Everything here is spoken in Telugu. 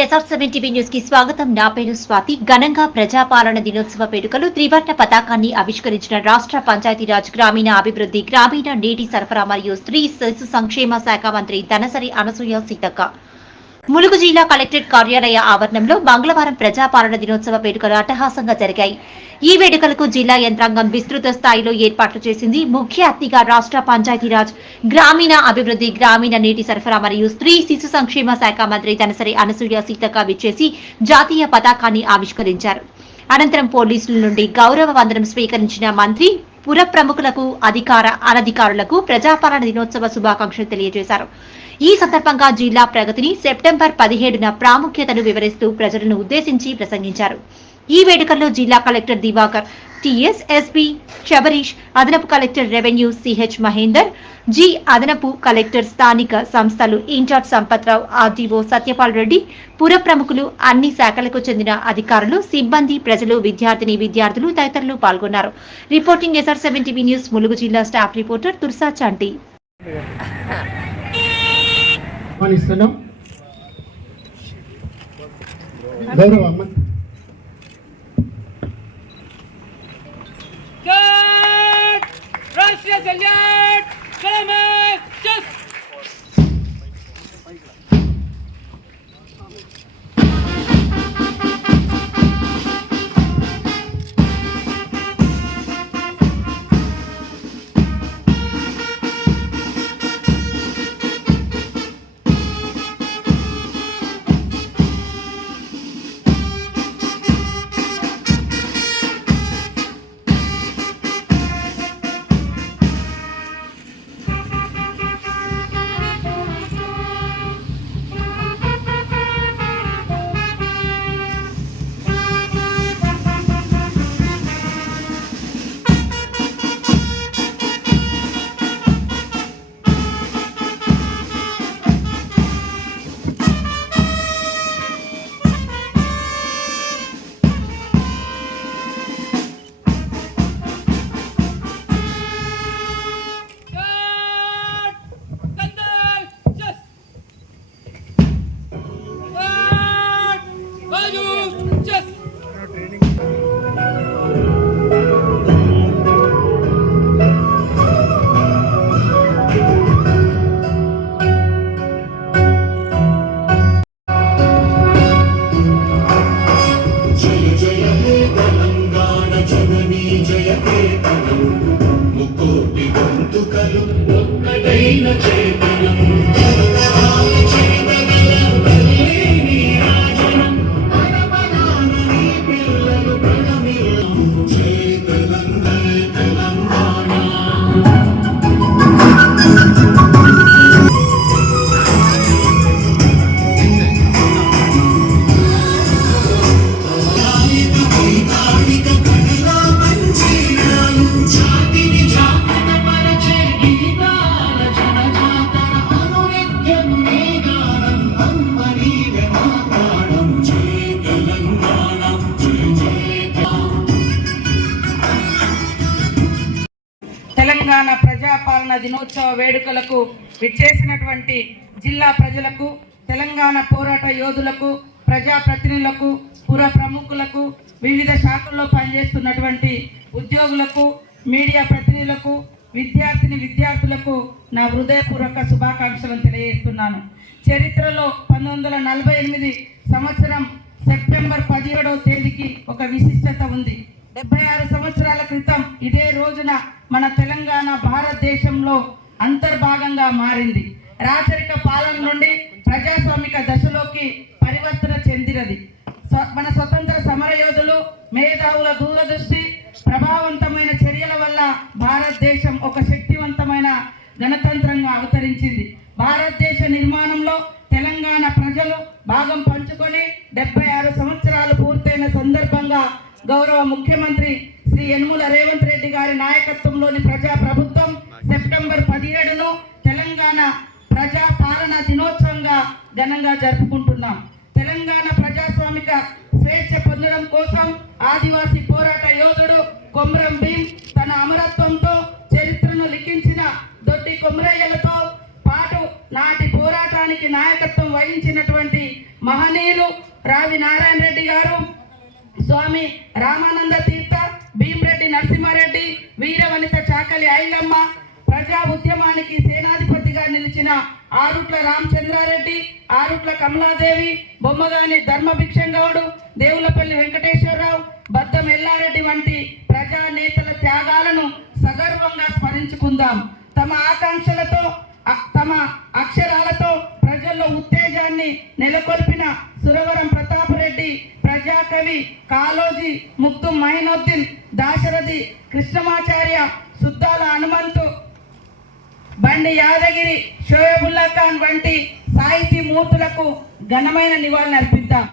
SR7 న్యూస్ కి స్వాగతం. నా పేరు స్వాతి. ఘనంగా ప్రజాపాలన దినోత్సవ వేడుకలు త్రివర్ణ పతాకాన్ని ఆవిష్కరించిన రాష్ట్ర పంచాయతీరాజ్ గ్రామీణ అభివృద్ధి గ్రామీణ నీటి సరఫరా మరియు స్త్రీ శిశు సంక్షేమ శాఖ మంత్రి ధనసరి అనసూయ సీతక్క ములుగు జిల్లా కలెక్టరేట్ కార్యాలయ ఆవరణంలో మంగళవారం ప్రజాపాలన దినోత్సవ వేడుకలు అట్టహాసంగా జరిగాయి. ఈ వేడుకలకు జిల్లా యంత్రాంగం విస్తృత స్థాయిలో ఏర్పాట్లు చేసింది. ముఖ్య అతిథిగా రాష్ట్ర పంచాయతీరాజ్ గ్రామీణ అభివృద్ధి గ్రామీణ నీటి సరఫరా మరియు స్త్రీ శిశు సంక్షేమ శాఖ మంత్రి ధనసరి అనసూయ సీతక్క విచ్చేసి జాతీయ పతాకాన్ని ఆవిష్కరించారు. అనంతరం పోలీసుల నుండి గౌరవ వందనం స్వీకరించిన మంత్రి పుర ప్రముఖులకు అనధికారులకు ప్రజాపాలన దినోత్సవ శుభాకాంక్షలు తెలియజేశారు. ఈ సందర్భంగా జిల్లా ప్రగతిని సెప్టెంబర్ 17న ప్రాముఖ్యతను వివరిస్తూ ప్రజలను ఉద్దేశించి ప్రసంగించారు. ఈ వేడుకల్లో జిల్లా collector Divakar, TS, SP Shabarish, అదనపు కలెక్టర్ రెవెన్యూ సిహెచ్ మహేందర్, అదనపు కలెక్టర్ స్థానిక సంస్థలు ఇన్ఛార్జ్ సంపత్రావు, ఆర్డీఓ సత్యపాల్ రెడ్డి, పుర ప్రముఖులు, అన్ని శాఖలకు చెందిన అధికారులు, సిబ్బంది, ప్రజలు, విద్యార్థులు తదితరులు పాల్గొన్నారు. రిపోర్టింగ్ SR7 న్యూస్ ములుగు జిల్లా స్టాఫ్ రిపోర్టర్ తుర్సా చంటి. राष्ट्रीय सैन्य తెలంగాణ ప్రజాపాలన దినోత్సవ వేడుకలకు విచ్చేసినటువంటి జిల్లా ప్రజలకు, తెలంగాణ పోరాట యోధులకు, ప్రజాప్రతినిధులకు, పుర ప్రముఖులకు, వివిధ శాఖల్లో పనిచేస్తున్నటువంటి ఉద్యోగులకు, మీడియా ప్రతినిధులకు, విద్యార్థులకు నా హృదయపూర్వక శుభాకాంక్షలను తెలియజేస్తున్నాను. చరిత్రలో 1948 సంవత్సరం సెప్టెంబర్ 17వ తేదీకి ఒక విశిష్టత ఉంది. 76 సంవత్సరాల క్రితం ఇదే రోజున మన తెలంగాణ భారతదేశంలో అంతర్భాగంగా మారింది. రాచరిక పాలన నుండి ప్రజాస్వామిక దశలోకి పరివర్తన చెందినది. మన స్వతంత్ర సమరయోధులు, మేధావుల దూరదృష్టి, ప్రభావవంతమైన చర్యల వల్ల భారతదేశం ఒక శక్తివంతమైన గణతంత్రంగా అవతరించింది. భారతదేశ నిర్మాణంలో తెలంగాణ ప్రజలు భాగం పంచుకొని 76 సంవత్సరాలు పూర్తయిన సందర్భంగా గౌరవ ముఖ్యమంత్రి శ్రీ యనమల రేవంత్ రెడ్డి గారి నాయకత్వంలోని ప్రజా ప్రభుత్వం సెప్టెంబర్ 17ను తెలంగాణ ప్రజా పాలన దినోత్సవంగా ఘనంగా జరుపుకుంటున్నాం. తెలంగాణ ప్రజాస్వామిక స్వేచ్ఛ పొందడం కోసం ఆదివాసీ పోరాట యోధుడు కొమ్రం భీం తన అమరత్వంతో చరిత్రను లిఖించిన దొడ్డి కొమ్రయ్యలతో పాటు నాటి పోరాటానికి నాయకత్వం వహించినటువంటి మహనీయులు రావి నారాయణ రెడ్డి గారు, స్వామి రామానంద తీర్థ, భీమరెడ్డి నరసింహారెడ్డి, వీరవనిత చాకలి ఐలమ్మ, ప్రజా ఉద్యమానికి సేనాధిపతిగా నిలిచిన ఆరుట్ల రామచంద్రారెడ్డి, ఆరుట్ల కమలాదేవి, బొమ్మగాని ధర్మభిక్షంగౌడు, దేవులపల్లి వెంకటేశ్వరరావు, బద్దం ఎల్లారెడ్డి వంటి ప్రజా నేతల త్యాగాలను సగర్వంగా స్మరించుకుందాం. తమ ఆకాంక్షలతో తమ అక్షరాలతో ప్రజల్లో ఉత్తేజాన్ని నెలకొల్పిన సురవరం ప్రతాపరెడ్డి, ప్రజాకవి కాళోజీ, ముక్తు మైనుద్దీన్, దాశరథి కృష్ణమాచార్య, సుద్దాల హనుమంతు, బండి యాదగిరి, షోయబుల్లా ఖాన్ వంటి సాహితీ మూర్తులకు ఘనమైన నివాళులు అర్పిద్దాం.